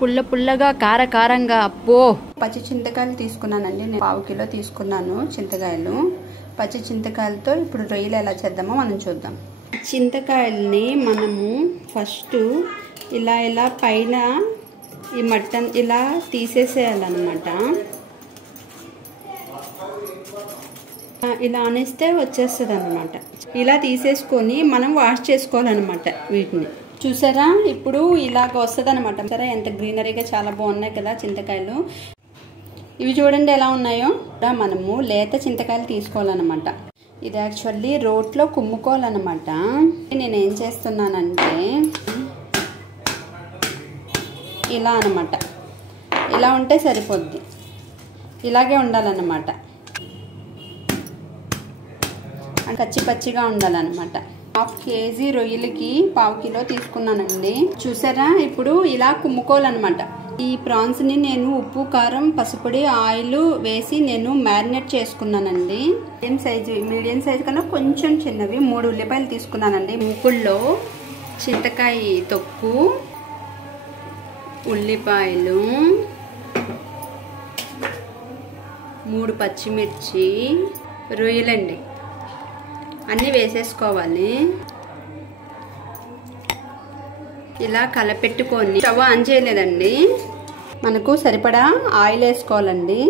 పుల్ల పుల్లగా కారకారంగా అబ్బో. పచ్చి చింతకాయలు తీసుకున్నానండి, నేను 1/2 కిలో తీసుకున్నాను చింతకాయలు. పచ్చి చింతకాయలతో ఇప్పుడు రొయ్యలు ఎలా చేద్దామో మనం చూద్దాం. చింతకాయల్ని మనము ఫస్ట్ ఇలా ఇలా పైన ఈ మట్టన్ ఇలా తీసేసేయాలన్నమాట. ఇలా అనేస్తే వచ్చేస్తుంది అన్నమాట. ఇలా తీసేసుకొని మనం వాష్ చేసుకోవాలన్నమాట వీటిని. చూసారా ఇప్పుడు ఇలాగ వస్తుంది అనమాట. సరే ఎంత గ్రీనరీగా చాలా బాగున్నాయి కదా చింతకాయలు. ఇవి చూడండి ఎలా ఉన్నాయో. మనము లేత చింతకాయలు తీసుకోవాలన్నమాట. ఇది యాక్చువల్లీ రోట్లో కుమ్ముకోవాలన్నమాట. నేనేం చేస్తున్నానంటే ఇలా అనమాట, ఇలా ఉంటే సరిపోద్ది, ఇలాగే ఉండాలన్నమాట, కచ్చి పచ్చిగా ఉండాలన్నమాట. 1/2 కేజీ రొయ్యలకి 1/2 కిలో తీసుకున్నానండి. చూసారా ఇప్పుడు ఇలా కుమ్ముకోవాలన్నమాట. ఈ ప్రాన్స్ని నేను ఉప్పు, కారం, పసుపుడి, ఆయిల్ వేసి నేను మ్యారినేట్ చేసుకున్నానండి. మీడియం సైజు కన్నా కొంచెం చిన్నవి 3 ఉల్లిపాయలు తీసుకున్నానండి. ముక్కుల్లో చింతకాయ తొక్కు, ఉల్లిపాయలు, 3 పచ్చిమిర్చి, రొయ్యలండి అన్నీ వేసేసుకోవాలి. ఇలా కలపెట్టుకొని స్టవ్ ఆన్ చేయలేదండి, మనకు సరిపడా ఆయిల్ వేసుకోవాలండి.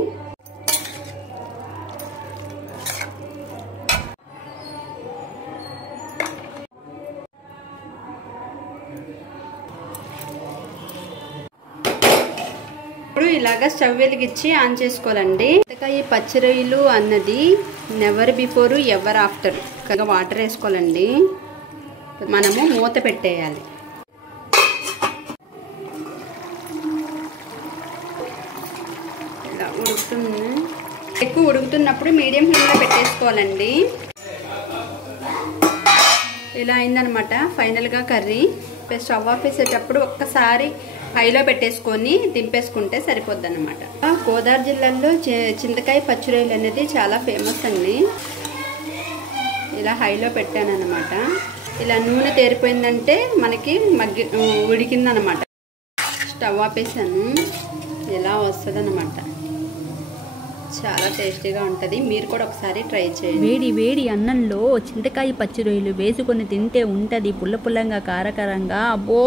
ఇప్పుడు ఇలాగా స్టవ్ వెలిగించి ఆన్ చేసుకోవాలండి. ఈ పచ్చి రొయ్యలు అన్నది never before ever after. Water వేసుకోవాలండి, మనము మూత పెట్టేయాలి. ఇలా ఉడుకుతుంది, ఎక్కువ ఉడుకుతున్నప్పుడు మీడియం ఫ్లేమ్లో పెట్టేసుకోవాలండి. ఇలా అయిందనమాట ఫైనల్గా కర్రీ. స్టవ్ ఆఫ్ చేసేటప్పుడు ఒక్కసారి హైలో పెట్టేసుకొని దింపేసుకుంటే సరిపోద్ది అనమాట. గోదావరి జిల్లాలో చింతకాయ పచ్చి రొయ్యలు అనేది చాలా ఫేమస్ అండి. ఇలా హైలో పెట్టాను అనమాట. ఇలా నూనె తేరిపోయిందంటే మనకి ఉడికిందనమాట. స్టవ్ ఆపేసాను, ఇలా వస్తుంది అనమాట. చాలా టేస్టీగా ఉంటుంది. మీరు కూడా ఒకసారి ట్రై చేయండి. వేడి వేడి అన్నంలో చింతకాయ పచ్చి రొయ్యలు వేసుకొని తింటే ఉంటుంది పుల్ల పుల్లంగా కారకారంగా అబ్బో.